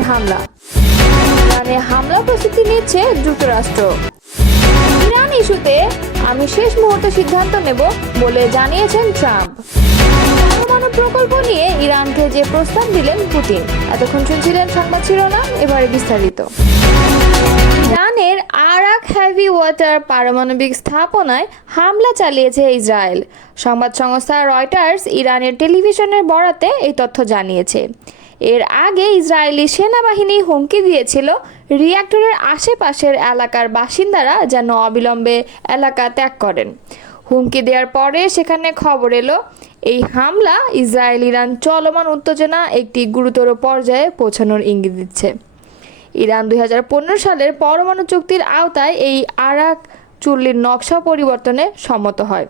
ইরানের হামলা। ইরানে হামলা প্রস্তুতি নিচ্ছে যুক্তরাষ্ট্র। ইরান ইস্যুতে আমি শেষ মুহূর্তে সিদ্ধান্ত নেব বলে জানিয়েছেন ট্রাম্প। পরমাণু প্রকল্প নিয়ে ইরানকে যে প্রস্তাব দিলেন পুতিন। এতক্ষণ শুনছিলেন সংবাদ শিরোনাম, এবারে বিস্তারিত। ইরানের আরাক হেভি ওয়াটার পারমাণবিক স্থাপনায় হামলা চালিয়েছে ইসরায়েল। সংবাদ সংস্থা রয়টার্স ইরানের টেলিভিশনের বরাতে এই তথ্য জানিয়েছে। এর আগে ইসরায়েলি সেনাবাহিনী হুমকি দিয়েছিল রিঅ্যাক্টরের আশেপাশের এলাকার বাসিন্দারা যেন অবিলম্বে এলাকা ত্যাগ করেন। হুমকি দেওয়ার পরে সেখানে খবর এলো এই হামলা ইসরায়েল ইরান চলমান উত্তেজনা একটি গুরুতর পর্যায়ে পৌঁছানোর ইঙ্গিত দিচ্ছে। ইরান 2015 সালের পরমাণু চুক্তির আওতায় এই আরাক চুল্লির নকশা পরিবর্তনে সম্মত হয়।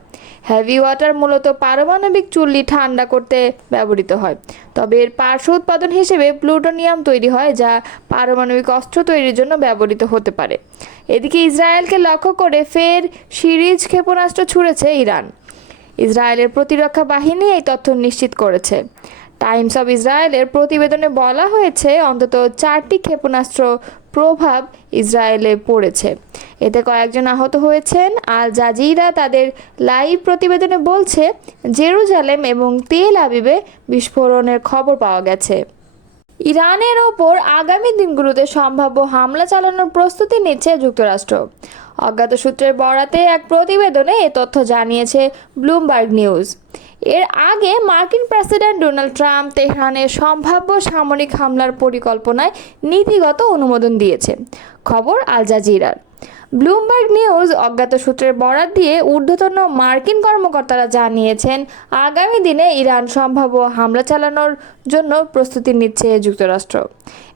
হেভি ওয়াটার মূলত পারমাণবিক চুল্লি ঠান্ডা করতে ব্যবহৃত হয়, তবে এর পার্শ্ব উৎপাদন হিসেবে প্লুটোনিয়াম তৈরি হয় যা পারমাণবিক অস্ত্র তৈরির জন্য ব্যবহৃত হতে পারে। এদিকে ইসরায়েলকে লক্ষ্য করে ফের সিরিজ ক্ষেপণাস্ত্র ছুড়েছে ইরান। ইসরায়েলের প্রতিরক্ষা বাহিনী এই তথ্য নিশ্চিত করেছে। টাইমস অব ইসরায়েলের প্রতিবেদনে বলা হয়েছে অন্তত 4টি ক্ষেপণাস্ত্র প্রভাব ইসরায়েলে পড়েছে। এতে কয়েকজন আহত হয়েছেন। আল জাজিরা তাদের লাইভ প্রতিবেদনে বলছে জেরুজালেম এবং তেল আবিবে বিস্ফোরণের খবর পাওয়া গেছে। ইরানের ওপর আগামী দিনগুলোতে সম্ভাব্য হামলা চালানোর প্রস্তুতি নিচ্ছে যুক্তরাষ্ট্র। অজ্ঞাত সূত্রের বরাতে এক প্রতিবেদনে এ তথ্য জানিয়েছে ব্লুমবার্গ নিউজ। এর আগে মার্কিন প্রেসিডেন্ট ডোনাল্ড ট্রাম্প তেহরানের সম্ভাব্য সামরিক হামলার পরিকল্পনায় নীতিগত অনুমোদন দিয়েছে, খবর আল জাজিরার। ব্লুমবার্গ নিউজ অজ্ঞাত সূত্রের বরাত দিয়ে ঊর্ধ্বতন মার্কিন কর্মকর্তারা জানিয়েছেন আগামী দিনে ইরান সম্ভাব্য হামলা চালানোর জন্য প্রস্তুতি নিচ্ছে যুক্তরাষ্ট্র।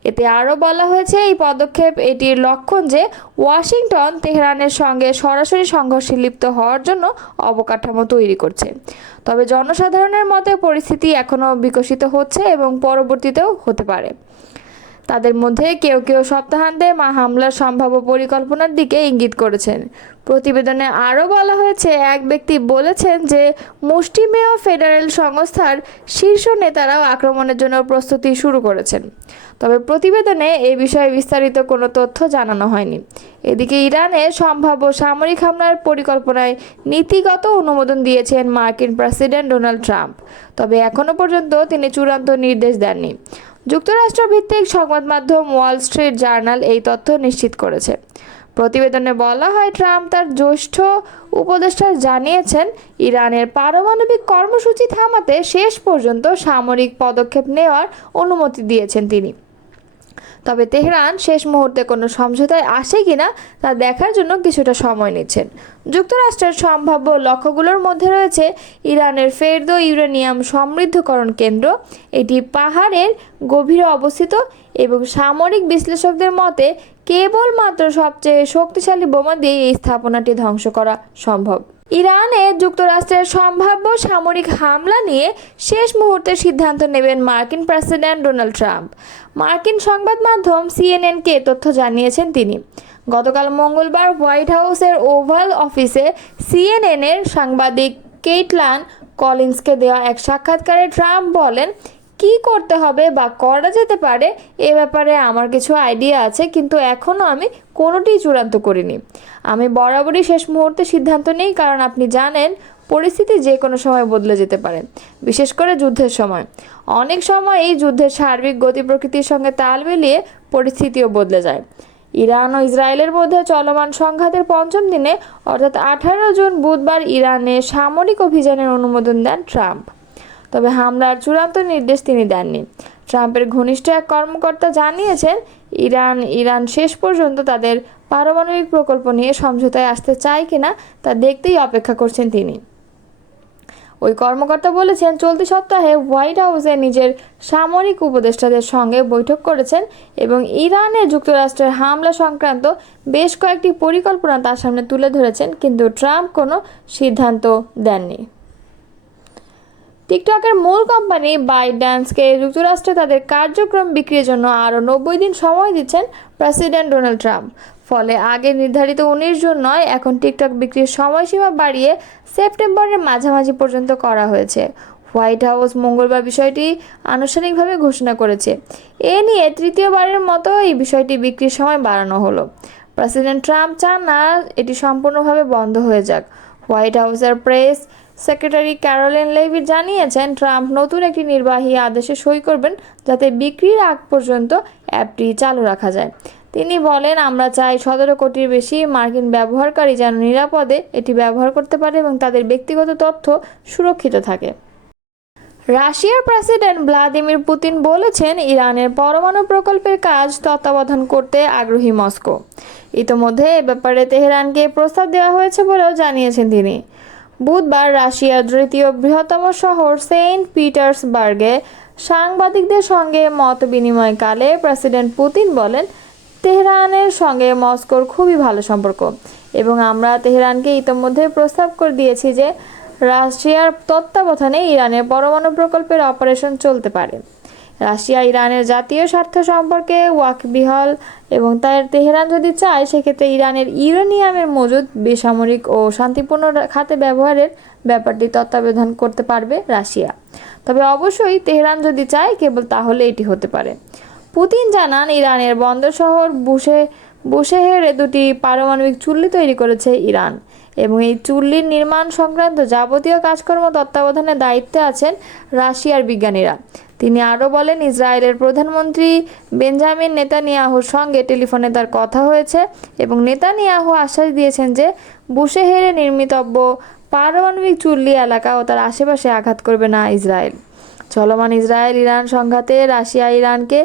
এতে আরও বলা হয়েছে এই পদক্ষেপ এটির লক্ষণ যে ওয়াশিংটন তেহরানের সঙ্গে সরাসরি সংঘর্ষে লিপ্ত হওয়ার জন্য অবকাঠামো তৈরি করছে। তবে জনসাধারণের মতে পরিস্থিতি এখনও বিকশিত হচ্ছে এবং পরবর্তীতেও হতে পারে। তাদের মধ্যে কেউ কেউ সপ্তাহান্তে হামলার সম্ভাব্য পরিকল্পনার দিকে ইঙ্গিত করেছেন। প্রতিবেদনে আরও বলা হয়েছে এক ব্যক্তি বলেছেন যে মুষ্টিমেয় ফেডারেল সংস্থার শীর্ষ নেতারাও আক্রমণের জন্য প্রস্তুতি শুরু করেছেন। তবে প্রতিবেদনে এ বিষয়ে বিস্তারিত কোনো তথ্য জানানো হয়নি। এদিকে ইরানের সম্ভাব্য সামরিক হামলার পরিকল্পনায় নীতিগত অনুমোদন দিয়েছেন মার্কিন প্রেসিডেন্ট ডোনাল্ড ট্রাম্প, তবে এখনও পর্যন্ত তিনি চূড়ান্ত নির্দেশ দেননি। যুক্তরাষ্ট্র ভিত্তিক সংবাদ মাধ্যম ওয়াল স্ট্রিট জার্নাল এই তথ্য নিশ্চিত করেছে। প্রতিবেদনে বলা হয় ট্রাম্প তার জ্যেষ্ঠ উপদেষ্টা জানিয়েছেন ইরানের পারমাণবিক কর্মসূচি থামাতে শেষ পর্যন্ত সামরিক পদক্ষেপ নেওয়ার অনুমতি দিয়েছেন তিনি। তবে তেহরান শেষ মুহূর্তে কোনো সমঝোতায় আসে কিনা তা দেখার জন্য কিছুটা সময় নিচ্ছেন। যুক্তরাষ্ট্রের সম্ভাব্য লক্ষ্যগুলোর মধ্যে রয়েছে ইরানের ফেরদো ইউরেনিয়াম সমৃদ্ধকরণ কেন্দ্র। এটি পাহাড়ের গভীরে অবস্থিত এবং সামরিক বিশ্লেষকদের মতে কেবলমাত্র সবচেয়ে শক্তিশালী বোমা দিয়ে এই স্থাপনাটি ধ্বংস করা সম্ভব। ইরানে যুক্তরাষ্ট্রের সম্ভাব্য সামরিক হামলা নিয়ে শেষ মুহূর্তে সিদ্ধান্ত নেবেন মার্কিন প্রেসিডেন্ট ডোনাল্ড ট্রাম্প। মার্কিন সংবাদ মাধ্যম সিএনএনকে তথ্য জানিয়েছেন তিনি। গতকাল মঙ্গলবার হোয়াইট হাউসের ওভাল অফিসে সিএনএনের সাংবাদিক কেইটলান কলিন্সকে দেওয়া এক সাক্ষাৎকারে ট্রাম্প বলেন, কি করতে হবে বা করা যেতে পারে এ ব্যাপারে আমার কিছু আইডিয়া আছে, কিন্তু এখনও আমি কোনোটিই চূড়ান্ত করিনি। আমি বরাবরই শেষ মুহূর্তে সিদ্ধান্ত নেই, কারণ আপনি জানেন পরিস্থিতি যে কোনো সময় বদলে যেতে পারে, বিশেষ করে যুদ্ধের সময়। অনেক সময় এই যুদ্ধের সার্বিক গতি প্রকৃতির সঙ্গে তাল মিলিয়ে পরিস্থিতিও বদলে যায়। ইরান ও ইসরায়েলের মধ্যে চলমান সংঘাতের পঞ্চম দিনে অর্থাৎ 18 জুন বুধবার ইরানে সামরিক অভিযানের অনুমোদন দেন ট্রাম্প। তবে হামলার চূড়ান্ত নির্দেশ তিনি দেননি। ট্রাম্পের ঘনিষ্ঠ এক কর্মকর্তা জানিয়েছেন ইরান শেষ পর্যন্ত তাদের পারমাণবিক প্রকল্প নিয়ে সমঝোতায় আসতে চায় কিনা তা দেখতেই অপেক্ষা করছেন তিনি। ওই কর্মকর্তা বলেছেন চলতি সপ্তাহে হোয়াইট হাউসে নিজের সামরিক উপদেষ্টাদের সঙ্গে বৈঠক করেছেন এবং ইরানে যুক্তরাষ্ট্রের হামলা সংক্রান্ত বেশ কয়েকটি পরিকল্পনা তার সামনে তুলে ধরেছেন, কিন্তু ট্রাম্প কোনো সিদ্ধান্ত দেননি। টিকটকের মূল কোম্পানি বাইড্যান্সকে যুক্তরাষ্ট্রে তাদের কার্যক্রম বিক্রির জন্য আরও 90 দিন সময় দিচ্ছেন প্রেসিডেন্ট ডোনাল্ড ট্রাম্প। ফলে আগে নির্ধারিত 19 জুন নয়, এখন টিকটক বিক্রির সময়সীমা বাড়িয়ে সেপ্টেম্বরের মাঝামাঝি পর্যন্ত করা হয়েছে। হোয়াইট হাউস মঙ্গলবার বিষয়টি আনুষ্ঠানিকভাবে ঘোষণা করেছে। এ নিয়ে তৃতীয়বারের মতো এই বিষয়টি বিক্রির সময় বাড়ানো হলো। প্রেসিডেন্ট ট্রাম্প চান না এটি সম্পূর্ণভাবে বন্ধ হয়ে যাক। হোয়াইট হাউসের প্রেস সেক্রেটারি ক্যারোলিন লেভিট জানিয়েছেন, ট্রাম্প নতুন একটি নির্বাহী আদেশে সই করবেন যাতে বিক্রির আগ পর্যন্ত অ্যাপটি চালু রাখা যায়। তিনি বলেন, আমরা চাই 17 কোটির বেশি মার্কিন ব্যবহারকারী যেন নিরাপদে এটি ব্যবহার করতে পারে এবং তাদের ব্যক্তিগত তথ্য সুরক্ষিত থাকে। রাশিয়ার প্রেসিডেন্ট ভ্লাদিমির পুতিন বলেছেন, ইরানের পরমাণু প্রকল্পের কাজ তত্ত্বাবধান করতে আগ্রহী মস্কো। ইতোমধ্যে এ ব্যাপারে তেহরানকে প্রস্তাব দেওয়া হয়েছে বলেও জানিয়েছেন তিনি। বুধবার রাশিয়ার দ্বিতীয় বৃহত্তম শহর সেন্ট পিটার্সবার্গে সাংবাদিকদের সঙ্গে মত বিনিময়কালে প্রেসিডেন্ট পুতিন বলেন, তেহরানের সঙ্গে মস্কোর খুবই ভালো সম্পর্ক এবং আমরা তেহরানকে ইতোমধ্যে প্রস্তাব করে দিয়েছি যে রাশিয়ার তত্ত্বাবধানে ইরানের পরমাণু প্রকল্পের অপারেশন চলতে পারে। রাশিয়া ইরানের জাতীয় স্বার্থ সম্পর্কে ওয়াকিবহাল এবং তার তেহরান যদি চায় সেক্ষেত্রে ইরানের ইউরেনিয়ামের মজুদ বেসামরিক ও শান্তিপূর্ণ খাতে ব্যবহারের ব্যাপারটি তত্ত্বাবধান করতে পারবে রাশিয়া। তবে অবশ্যই তেহরান যদি চায় কেবল তাহলে এটি হতে পারে। পুতিন জানান, ইরানের বন্দর শহর বুশেহেরে দুটি পারমাণবিক চুল্লি তৈরি করেছে ইরান এবং এই চুল্লির নির্মাণ সংক্রান্ত যাবতীয় কাজকর্ম তত্ত্বাবধানের দায়িত্বে আছেন রাশিয়ার বিজ্ঞানীরা। তিনি আরও বলেন, ইসরায়েলের প্রধানমন্ত্রী বেঞ্জামিন নেতানিয়াহুর সঙ্গে টেলিফোনে তার কথা হয়েছে এবং নেতানিয়াহু আশ্বাস দিয়েছেন যে বুশেহেরে নির্মিতব্য পারমাণবিক চুল্লি এলাকা ও তার আশেপাশে আঘাত করবে না ইসরায়েল। চলমান ইসরায়েল ইরান সংঘাতে রাশিয়া ইরানকে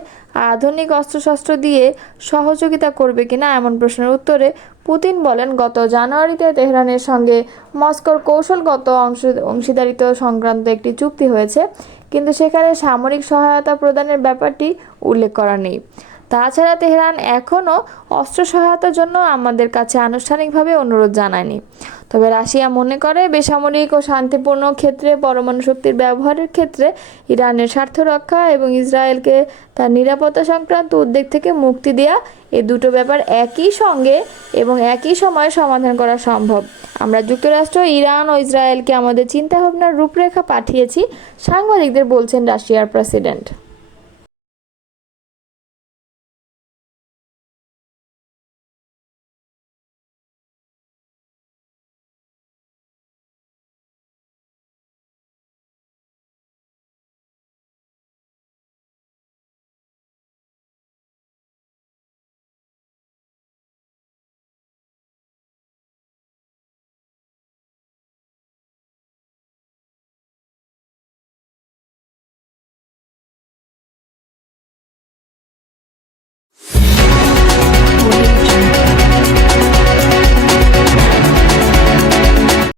আধুনিক অস্ত্রশস্ত্র দিয়ে সহযোগিতা করবে কিনা এমন প্রশ্নের উত্তরে পুতিন বলেন, গত জানুয়ারিতে তেহরানের সঙ্গে মস্কোর কৌশলগত অংশীদারিত্ব সংক্রান্ত একটি চুক্তি হয়েছে, কিন্তু সেখানে সামরিক সহায়তা প্রদানের ব্যাপারটি উল্লেখ করা নেই। তাছাড়া তেহরান এখনও অস্ত্র সহায়তার জন্য আমাদের কাছে আনুষ্ঠানিকভাবে অনুরোধ জানায়নি। তবে রাশিয়া মনে করে বেসামরিক ও শান্তিপূর্ণ ক্ষেত্রে পরমাণু শক্তির ব্যবহারের ক্ষেত্রে ইরানের স্বার্থ রক্ষা এবং ইসরায়েলকে তার নিরাপত্তা সংক্রান্ত উদ্বেগ থেকে মুক্তি দেওয়া, এই দুটো ব্যাপার একই সঙ্গে এবং একই সময়ে সমাধান করা সম্ভব। আমরা যুক্তরাষ্ট্র, ইরান ও ইসরায়েলকে আমাদের চিন্তাভাবনার রূপরেখা পাঠিয়েছি, সাংবাদিকদের বলছেন রাশিয়ার প্রেসিডেন্ট।